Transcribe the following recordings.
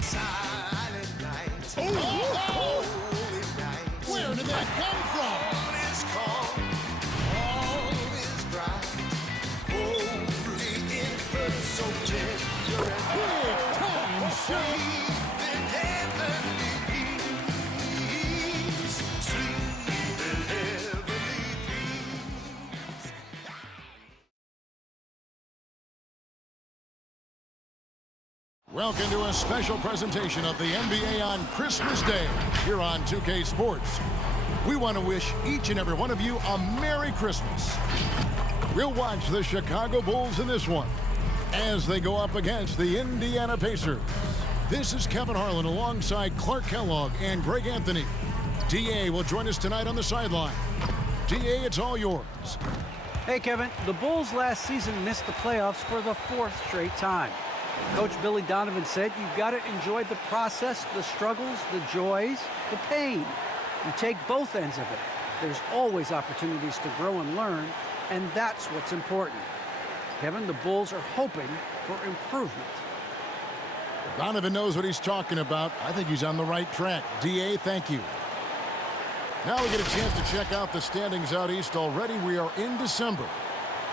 Silent night. Where did that come from? All is calm, all is bright. Holy infant, so gentle and Big time shot. Sleep in heavenly peace. Sleep in heavenly peace. Welcome to a special presentation of the NBA on Christmas Day here on 2K Sports. We want to wish each and every one of you a Merry Christmas. We'll watch the Chicago Bulls in this one as they go up against the Indiana Pacers. This is Kevin Harlan alongside Clark Kellogg and Greg Anthony. DA will join us tonight on the sideline. DA, it's all yours. Hey, Kevin. The Bulls last season missed the playoffs for the 4th straight time. Coach Billy Donovan said you've got to enjoy the process, the struggles, the joys, the pain. You take both ends of it. There's always opportunities to grow and learn, and that's what's important. Kevin, the Bulls are hoping for improvement. Donovan knows what he's talking about. I think he's on the right track. DA, thank you. Now we get a chance to check out the standings out east already. We are in December.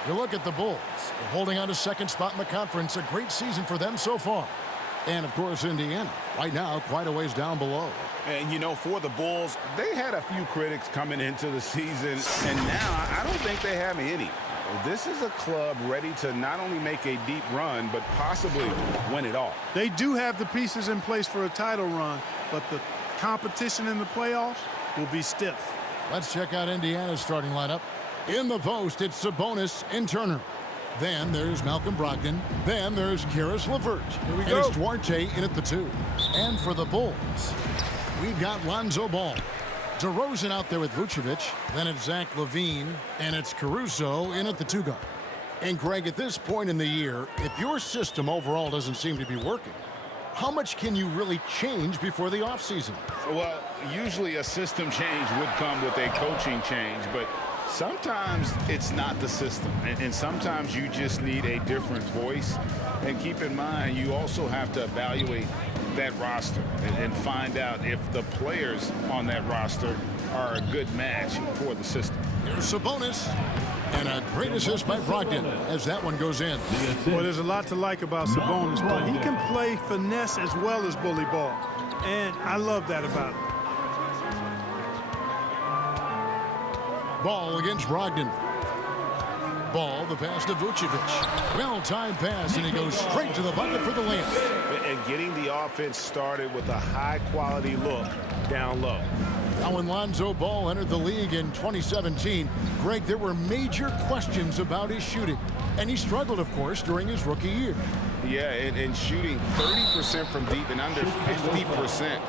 You look at the Bulls. They're holding on to second spot in the conference. A great season for them so far. And, of course, Indiana, right now, quite a ways down below. And, you know, for the Bulls, they had a few critics coming into the season, and now I don't think they have any. This is a club ready to not only make a deep run, but possibly win it all. They do have the pieces in place for a title run, but the competition in the playoffs will be stiff. Let's check out Indiana's starting lineup. In the post, it's Sabonis and Turner. Then there's Malcolm Brogdon. Then there's Karis LeVert. Here we and go. it's Duarte in at the 2. And for the Bulls, we've got Lonzo Ball. Derozan out there with Vucevic. Then it's Zach LaVine. And it's Caruso in at the 2 guard. And Greg, at this point in the year, if your system overall doesn't seem to be working, how much can you really change before the offseason? Well, usually a system change would come with a coaching change, but sometimes it's not the system, and sometimes you just need a different voice. And keep in mind, you also have to evaluate that roster and find out if the players on that roster are a good match for the system. Here's Sabonis, and a great assist by Brogdon as that one goes in. Well, there's a lot to like about Sabonis, but he can play finesse as well as bully ball, and I love that about him. Ball against Brogdon. Ball, the pass to Vucevic. Well-timed pass, and he goes straight to the bucket for the layup. And getting the offense started with a high-quality look down low. Now, when Lonzo Ball entered the league in 2017, Greg, there were major questions about his shooting. And he struggled, of course, during his rookie year. Yeah, and shooting 30% from deep and under 50%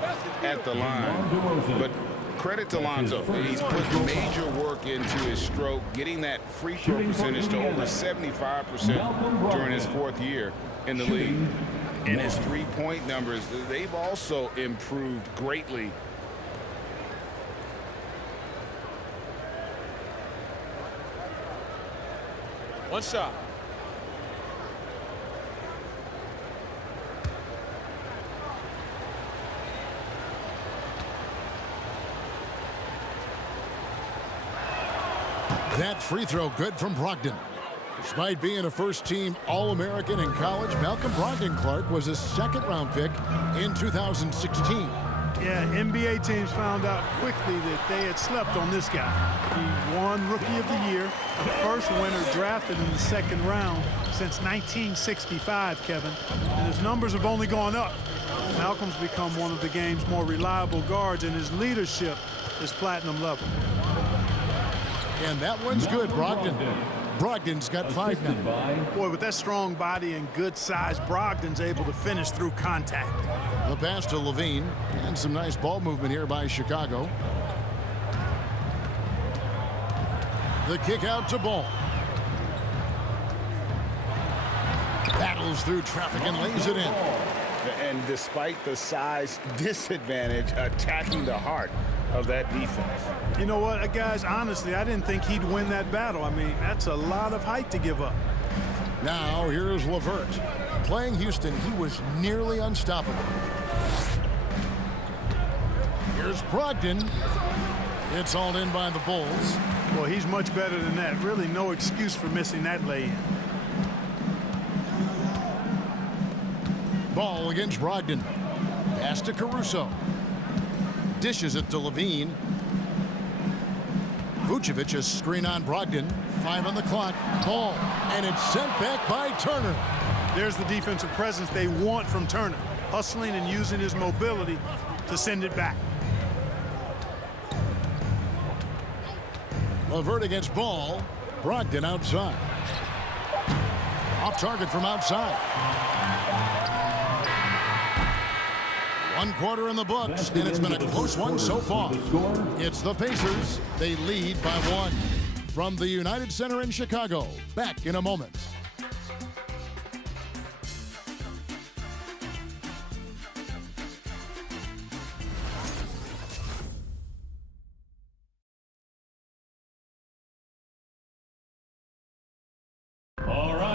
at the line. But credit to Lonzo. He's put major work into his stroke, getting that free throw percentage to over 75% during his 4th year in the league. And his three-point numbers, they've also improved greatly. One shot. That free throw good from Brogdon. Despite being a first-team All-American in college, Malcolm Brogdon, Clark, was a second-round pick in 2016. Yeah, NBA teams found out quickly that they had slept on this guy. He won Rookie of the Year, the first winner drafted in the 2nd round since 1965, Kevin. And his numbers have only gone up. Malcolm's become one of the game's more reliable guards, and his leadership is platinum level. And that one's good, Brogdon. Brogdon's got 5 now. Boy, with that strong body and good size, Brogdon's able to finish through contact. The pass to LaVine, and some nice ball movement here by Chicago. The kick out to Ball. Battles through traffic and lays it in. And despite the size disadvantage, attacking the heart of that defense. You know what, guys, honestly, I didn't think he'd win that battle. I mean, that's a lot of height to give up. Now, here's LeVert. Playing Houston, he was nearly unstoppable. Here's Brogdon. It's hauled in by the Bulls. Well, he's much better than that. Really no excuse for missing that lay-in. Ball against Brogdon. Pass to Caruso. Dishes it to Levine. Vucevic is screen on Brogdon. 5 on the clock. Ball. And it's sent back by Turner. There's the defensive presence they want from Turner. Hustling and using his mobility to send it back. LeVert against Ball. Brogdon outside. Off target from outside. 1 quarter in the books, and it's been a close one so far. It's the Pacers. They lead by 1. From the United Center in Chicago. Back in a moment.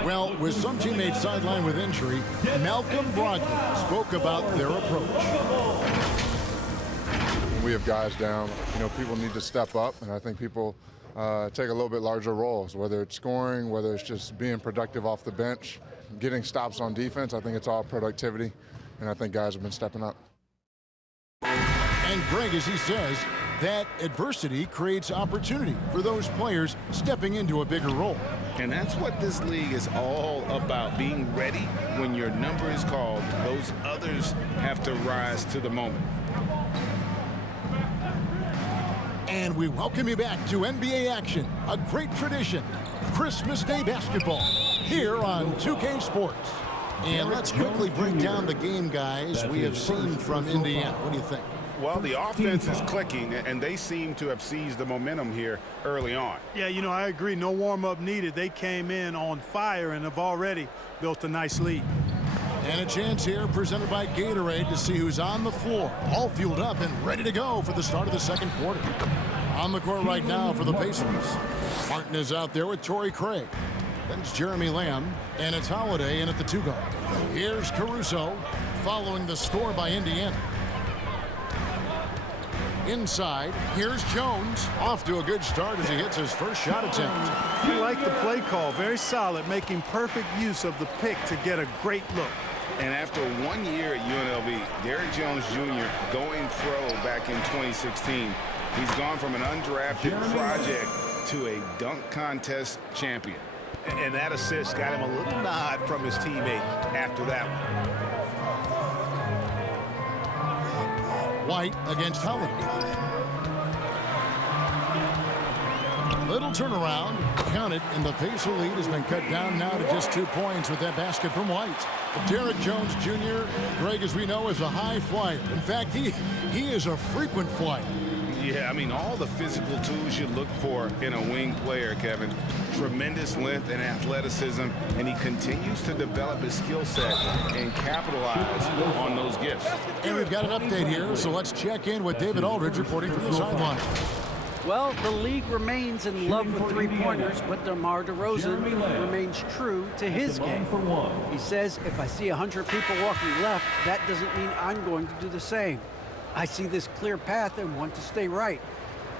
Well, with some teammates sidelined with injury, Malcolm Brogdon spoke about their approach. When we have guys down, people need to step up, and I think people take a little bit larger roles, whether it's scoring, whether it's just being productive off the bench, getting stops on defense. I think it's all productivity, and I think guys have been stepping up. And Greg, as he says, that adversity creates opportunity for those players stepping into a bigger role. And that's what this league is all about, being ready when your number is called. Those others have to rise to the moment. And we welcome you back to NBA action, a great tradition, Christmas Day basketball, here on 2K Sports. And let's quickly break down the game, guys, we have seen from Indiana. What do you think? Well, the offense is clicking, and they seem to have seized the momentum here early on. Yeah, I agree. No warm-up needed. They came in on fire and have already built a nice lead. And a chance here presented by Gatorade to see who's on the floor, all fueled up and ready to go for the start of the second quarter. On the court right now for the Pacers. Martin is out there with Torrey Craig. Then it's Jeremy Lamb, and it's Holiday in at the 2 guard. Here's Caruso following the score by Indiana. Inside, here's Jones. Off to a good start as he hits his first shot attempt. You like the play call. Very solid, making perfect use of the pick to get a great look. And after 1 year at UNLV, Derrick Jones Jr. going pro back in 2016, he's gone from an undrafted project to a dunk contest champion. And that assist got him a little nod from his teammate after that one. White against Holiday. Little turnaround, count it, and the Pacer lead has been cut down now to just 2 points with that basket from White. Derrick Jones Jr., Greg, as we know, is a high flyer. In fact, he is a frequent flyer. Yeah, all the physical tools you look for in a wing player, Kevin. Tremendous length and athleticism, and he continues to develop his skill set and capitalize on those gifts. And we've got an update here, so let's check in with David Aldridge reporting from the sideline. Well, the league remains in love with three-pointers, but Demar Derozan remains true to his game. He says, if I see 100 people walking left, that doesn't mean I'm going to do the same. I see this clear path and want to stay right.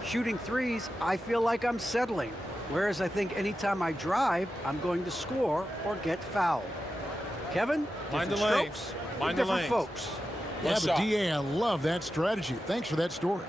Shooting threes, I feel like I'm settling. Whereas I think anytime I drive, I'm going to score or get fouled. Kevin, Mind the different lanes. strokes, Mind the different lanes. folks. Yeah, One but shot. DA, I love that strategy. Thanks for that story.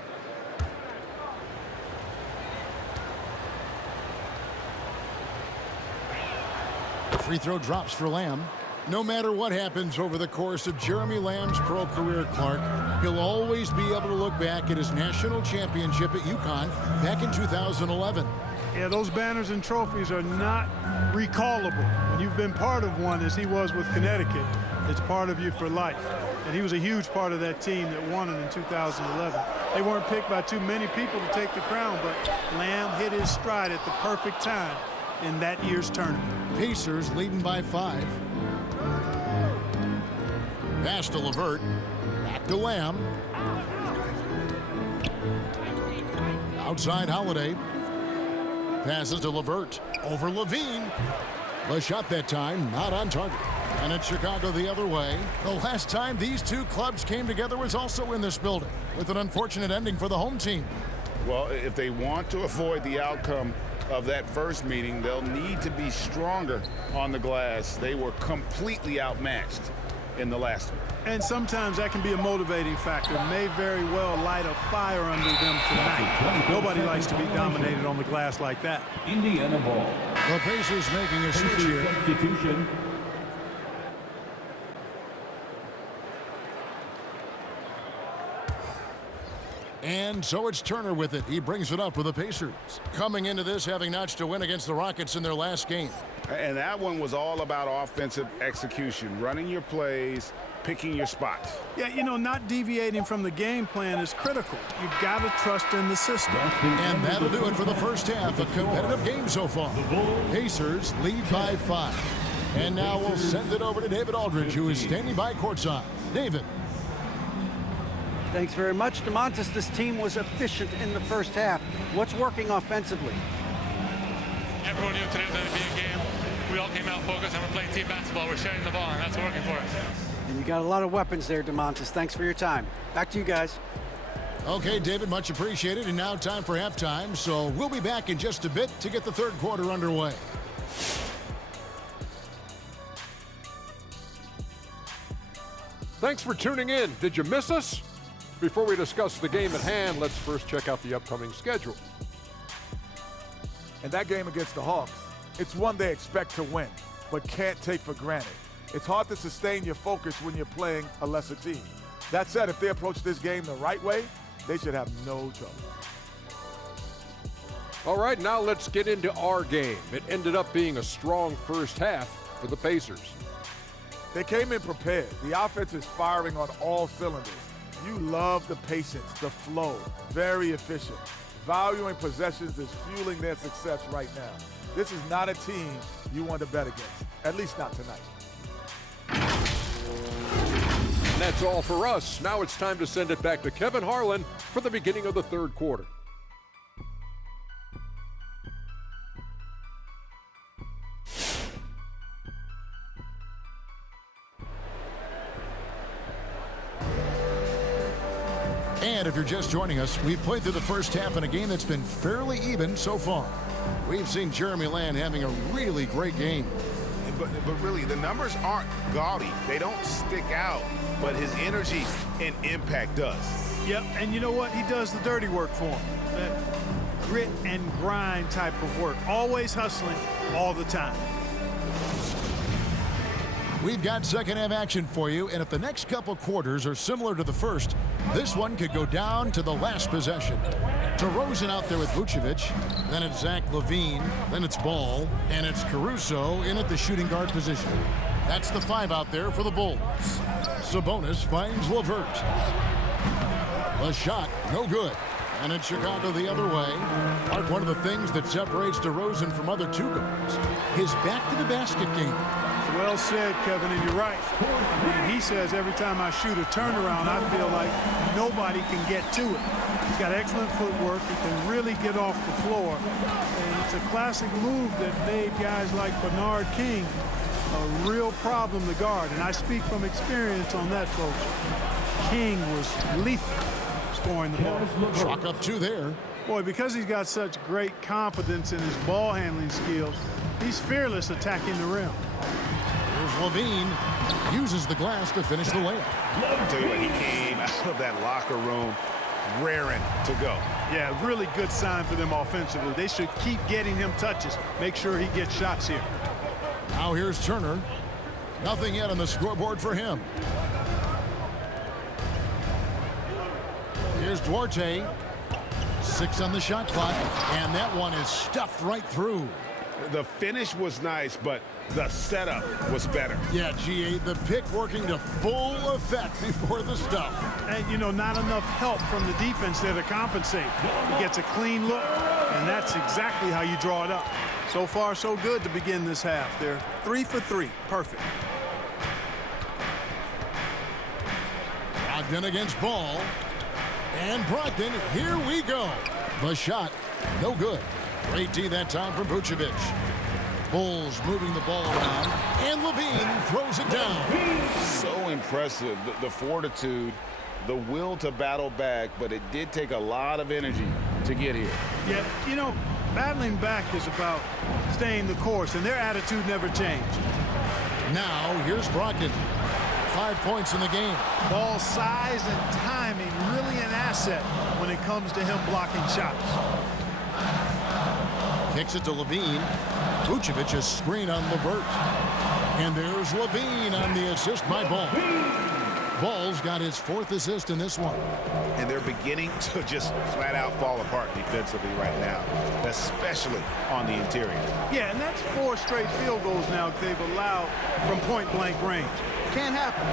Free throw drops for Lamb. No matter what happens over the course of Jeremy Lamb's pro career, Clark, he'll always be able to look back at his national championship at UConn back in 2011. Yeah, those banners and trophies are not recallable. When you've been part of one, as he was with Connecticut, it's part of you for life. And he was a huge part of that team that won it in 2011. They weren't picked by too many people to take the crown, but Lamb hit his stride at the perfect time in that year's tournament. Pacers leading by 5. Pass to LeVert. Back to Lamb. Outside Holiday. Passes to LeVert. Over Levine. The shot that time not on target. And it's Chicago the other way. The last time these two clubs came together was also in this building, with an unfortunate ending for the home team. Well, if they want to avoid the outcome of that first meeting, they'll need to be stronger on the glass. They were completely outmatched in the last one. And sometimes that can be a motivating factor. May very well light a fire under them tonight. Nobody likes to be dominated on the glass like that. Indiana ball. The Pacers making a switch here. Substitution. And so it's Turner with it. He brings it up for the Pacers. Coming into this, having notched a win against the Rockets in their last game. And that one was all about offensive execution, running your plays, picking your spots. Yeah, you know, not deviating from the game plan is critical. You've got to trust in the system. And that'll do it for the first half. A competitive game so far. Pacers lead by 5. And now we'll send it over to David Aldridge, who is standing by courtside. David. Thanks very much, DeMontis. This team was efficient in the first half. What's working offensively? Everyone knew today was going to be a game. We all came out focused and we're playing team basketball. We're sharing the ball, and that's working for us. And you got a lot of weapons there, DeMontis. Thanks for your time. Back to you guys. Okay, David, much appreciated. And now time for halftime. So we'll be back in just a bit to get the third quarter underway. Thanks for tuning in. Did you miss us? Before we discuss the game at hand, let's first check out the upcoming schedule. And that game against the Hawks, it's one they expect to win, but can't take for granted. It's hard to sustain your focus when you're playing a lesser team. That said, if they approach this game the right way, they should have no trouble. All right, now let's get into our game. It ended up being a strong first half for the Pacers. They came in prepared. The offense is firing on all cylinders. You love the patience, the flow, very efficient. Valuing possessions is fueling their success right now. This is not a team you want to bet against, at least not tonight. And that's all for us. Now it's time to send it back to Kevin Harlan for the beginning of the third quarter. And if you're just joining us, we've played through the first half in a game that's been fairly even so far. We've seen Jeremy Lamb having a really great game. But really, the numbers aren't gaudy. They don't stick out, but his energy and impact does. Yep, and you know what? He does the dirty work for him. That grit and grind type of work. Always hustling, all the time. We've got second half action for you, and if the next couple quarters are similar to the first, this one could go down to the last possession. Derozan out there with Vucevic, then it's Zach LaVine, then it's Ball, and it's Caruso in at the shooting guard position. That's the 5 out there for the Bulls. Sabonis finds LeVert. The shot, no good. And it's Chicago the other way. Mark, one of the things that separates Derozan from other two guards, his back-to-the-basket game. Well said, Kevin, and you're right. I mean, he says every time I shoot a turnaround, I feel like nobody can get to it. He's got excellent footwork. He can really get off the floor. And it's a classic move that made guys like Bernard King a real problem to guard. And I speak from experience on that, folks. King was lethal scoring the ball. Chalk up 2 there. Boy, because he's got such great confidence in his ball handling skills, he's fearless attacking the rim. Here's Levine, uses the glass to finish the layup. I'll tell you what, he came out of that locker room raring to go. Yeah, really good sign for them offensively. They should keep getting him touches. Make sure he gets shots here. Now here's Turner. Nothing yet on the scoreboard for him. Here's Duarte. 6 on the shot clock, and that one is stuffed right through. The finish was nice, but the setup was better. Yeah, GA, the pick working to full effect before the stuff. And, you know, not enough help from the defense there to compensate. He gets a clean look, and that's exactly how you draw it up. So far, so good to begin this half. They're 3 for 3. Perfect. Brogdon against Ball. And Brogdon, here we go. The shot, no good. Great D that time from Vucevic. Bulls moving the ball around, and Levine throws it down. So impressive, the fortitude, the will to battle back, but it did take a lot of energy to get here. Yeah, you know, battling back is about staying the course, and their attitude never changed. Now, here's Brogdon. 5 points in the game. Ball size and timing really an asset when it comes to him blocking shots. Kicks it to Levine. Vucevic a screen on Levert. And there's Levine on the assist by Ball. Ball's got his 4th assist in this one. And they're beginning to just flat out fall apart defensively right now, especially on the interior. Yeah, and that's 4 straight field goals now they've allowed from point-blank range. Can't happen.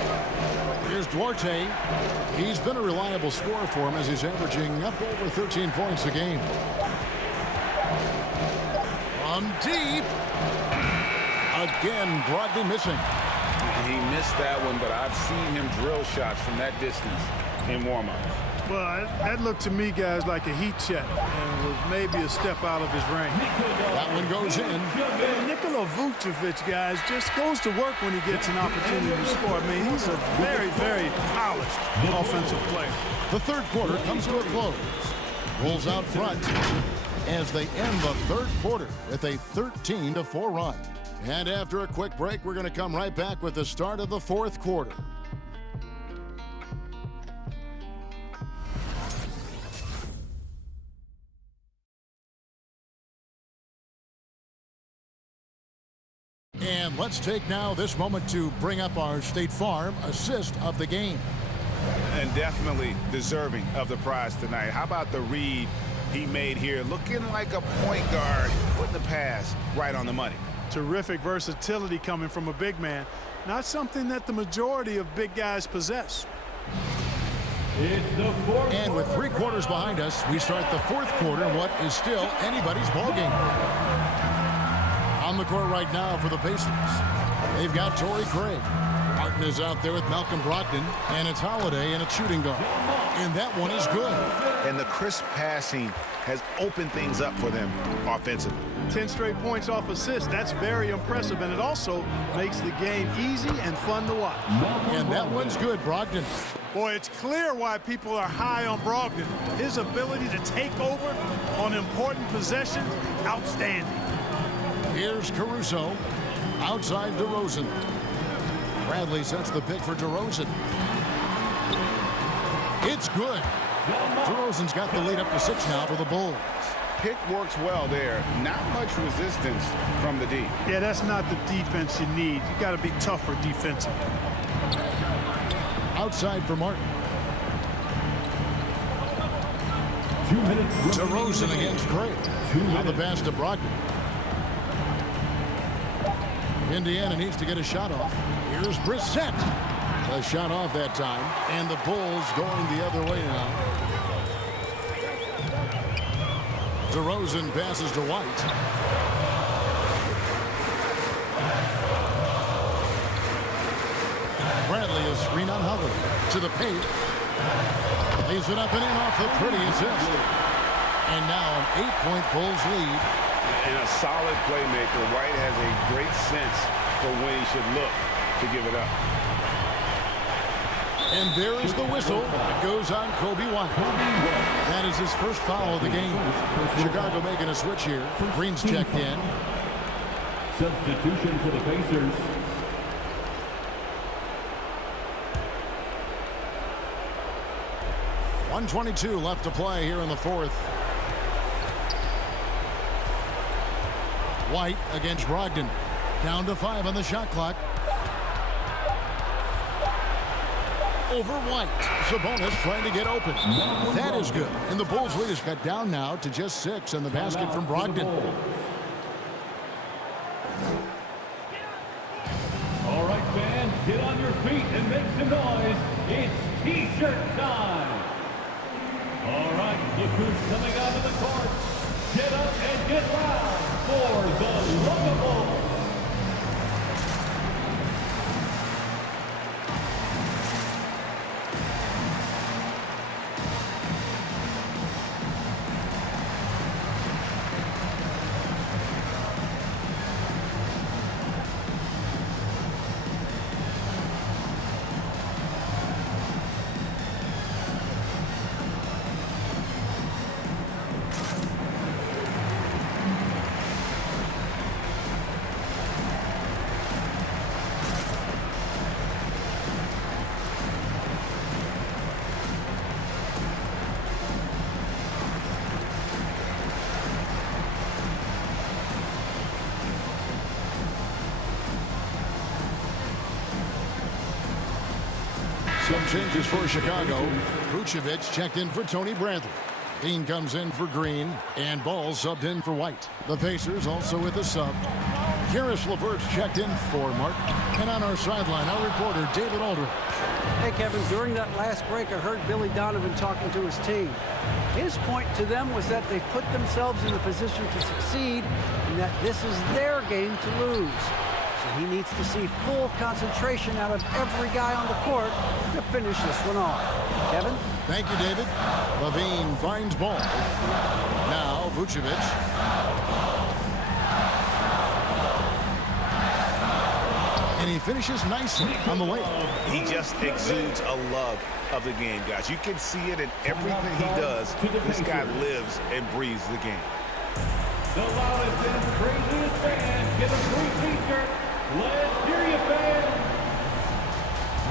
Here's Duarte. He's been a reliable scorer for him as he's averaging up over 13 points a game. From deep. Again, Brogdon missing. He missed that one, but I've seen him drill shots from that distance in warm-ups. Well, that looked to me, guys, like a heat check and was maybe a step out of his range. That one goes in. Nikola Vucevic, guys, just goes to work when he gets an opportunity to score. I mean, he's a very, very polished offensive player. The third quarter comes to a close. Bulls out front as they end the third quarter with a 13-4 run. And after a quick break, we're going to come right back with the start of the fourth quarter. And let's take now this moment to bring up our State Farm assist of the game. And definitely deserving of the prize tonight. How about the read he made here? Looking like a point guard, putting the pass right on the money. Terrific versatility coming from a big man. Not something that the majority of big guys possess. And with 3 quarters behind us, we start the fourth quarter in what is still anybody's ballgame. On the court right now for the Pacers, they've got Torrey Craig. Martin is out there with Malcolm Brogdon, and it's Holiday in a shooting guard. And that one is good. And the crisp passing has opened things up for them offensively. 10 straight points off assists. That's very impressive, and it also makes the game easy and fun to watch. And that one's good, Brogdon. Boy, it's clear why people are high on Brogdon. His ability to take over on important possessions, outstanding. Here's Caruso. Outside Derozan. Bradley sets the pick for Derozan. It's good. Derozan's got the lead up to 6 now for the Bulls. Pick works well there. Not much resistance from the D. Yeah, that's not the defense you need. You got to be tougher defensively. Outside for Martin. Derozan against Craig. Now the pass to Brogdon. Indiana needs to get a shot off. Here's Brissett. A shot off that time. And the Bulls going the other way now. Derozan passes to White. Bradley is screen on Howard. To the paint. Lays it up and in off the pretty assist. And now an 8-point Bulls lead. And a solid playmaker. White has a great sense for when he should look to give it up. And there is the whistle. It goes on Kobe White. That is his first foul of the game. Chicago making a switch here. Green's checked in. Substitution for the Pacers. .122 left to play here in the fourth. White against Brogdon. Down to 5 on the shot clock. Over White. Sabonis trying to get open. That is good. And the Bulls lead is cut down now to just 6 in the basket from Brogdon. All right, fans, get on your feet and make some noise. It's T-shirt time. All right, look who's coming out of the court. Get up and get loud for the Lookable. Some changes for Chicago. Vucevic checked in for Tony Bradley. Dean comes in for Green, and Ball subbed in for White. The Pacers also with a sub. Karis LeVert's checked in for Mark. And on our sideline, our reporter, David Aldridge. Hey, Kevin, during that last break, I heard Billy Donovan talking to his team. His point to them was that they put themselves in a position to succeed and that this is their game to lose. So he needs to see full concentration out of every guy on the court to finish this one off. Kevin? Thank you, David. Levine finds Ball. Now, Vucevic. And he finishes nicely on the way. He just exudes a love of the game, guys. You can see it in everything he does. This guy lives and breathes the game. The loudest and craziest fans get a free t-shirt. Let's hear you, fans.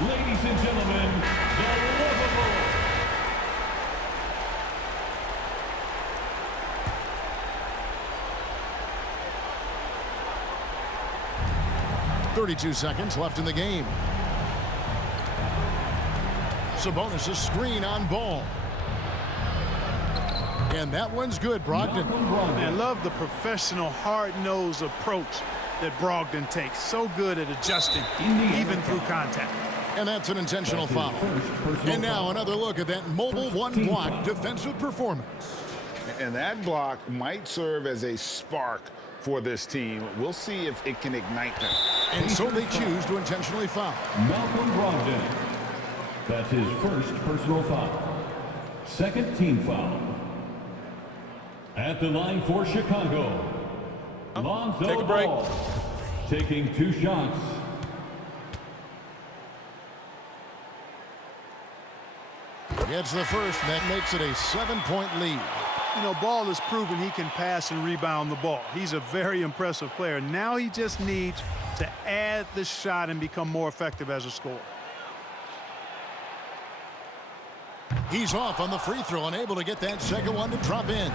Ladies and gentlemen, the lovable. .32 seconds left in the game. Sabonis' screen on Ball. And that one's good, Brogdon. I love the professional, hard-nosed approach that Brogdon takes. So good at adjusting, even through contact. And that's an intentional foul. And now another look at that mobile one-block defensive performance. And that block might serve as a spark for this team. We'll see if it can ignite them. And so they choose to intentionally foul. Malcolm Brogdon. That's his first personal foul. Second team foul. At the line for Chicago, Lonzo Ball, taking 2 shots. Gets the first, and that makes it a 7-point lead. You know, Ball has proven he can pass and rebound the ball. He's a very impressive player. Now he just needs to add the shot and become more effective as a scorer. He's off on the free throw and able to get that second one to drop in.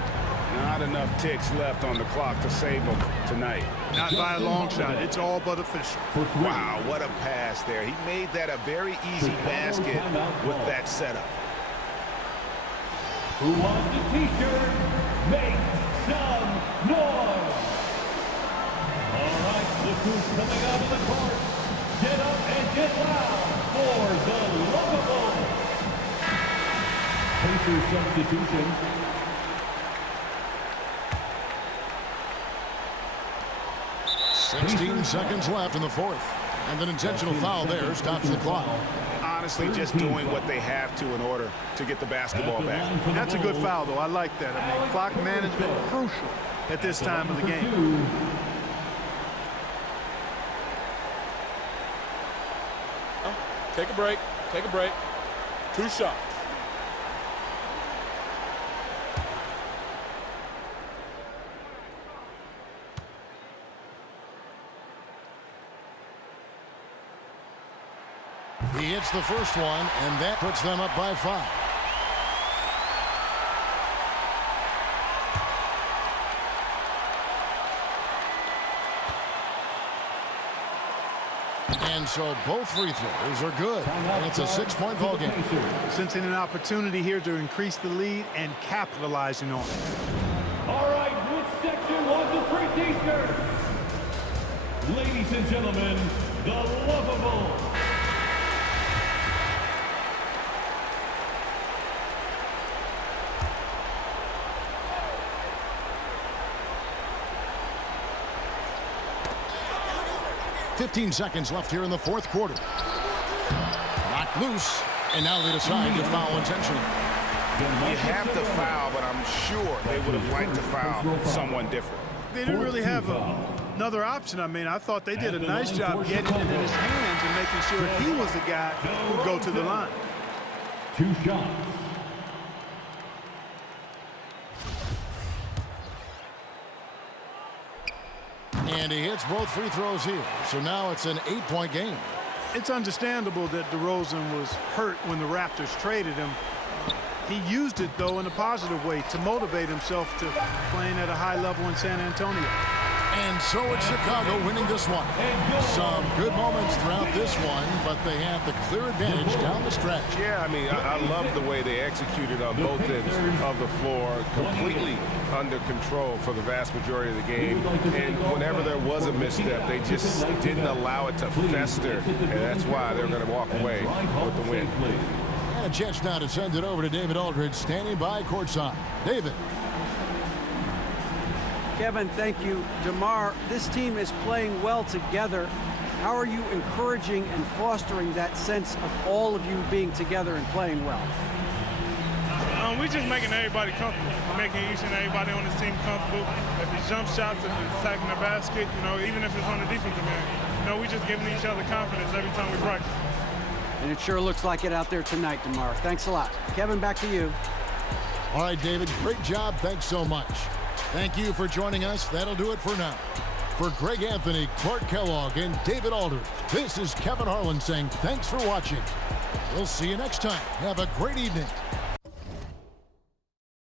Not enough ticks left on the clock to save them tonight. Not by a long shot. It's all but official. Wow, what a pass there. He made that a very easy basket with that setup. Who wants a t-shirt? Make some noise. All right, look who's coming out of the court. Get up and get loud for the lovable. Pacers substitution. Sixteen seconds left in the fourth. And an intentional foul there stops the clock. Honestly, just doing what they have to in order to get the basketball back. That's a good foul, though. I like that. I mean, clock management crucial at this time of the game. Take a break. Take a break. 2 shots. He hits the first one, and that puts them up by 5. And so both free throws are good. And it's a 6-point ball game. Sensing an opportunity here to increase the lead and capitalizing on it. All right, which section wants a free t-shirt? Ladies and gentlemen, the lovable. .15 seconds left here in the fourth quarter. Knocked loose, and now they decide to foul intentionally. You have to foul, but I'm sure they would have liked to foul someone different. They didn't really have another option. I mean, I thought they did a nice job getting it in his hands and making sure he was the guy who would go to the line. 2 shots. And he hits both free throws here. So now it's an 8-point game. It's understandable that Derozan was hurt when the Raptors traded him. He used it, though, in a positive way to motivate himself to playing at a high level in San Antonio. And so it's Chicago winning this one. Some good moments throughout this one, but they had the clear advantage down the stretch. Yeah, I mean, I love the way they executed on both ends of the floor, completely under control for the vast majority of the game. And whenever there was a misstep, they just didn't allow it to fester, and that's why they're going to walk away with the win. And a chance now to send it over to David Aldridge, standing by courtside. David. Kevin, thank you. Demar, this team is playing well together. How are you encouraging and fostering that sense of all of you being together and playing well? We're just making everybody comfortable. We're making each and everybody on the team comfortable. If it's jump shots, if it's attacking the basket, even if it's on the defensive end, we're just giving each other confidence every time we practice. And it sure looks like it out there tonight, Demar. Thanks a lot. Kevin, back to you. All right, David, great job. Thanks so much. Thank you for joining us. That'll do it for now. For Greg Anthony, Clark Kellogg, and David Aldridge, this is Kevin Harlan saying thanks for watching. We'll see you next time. Have a great evening.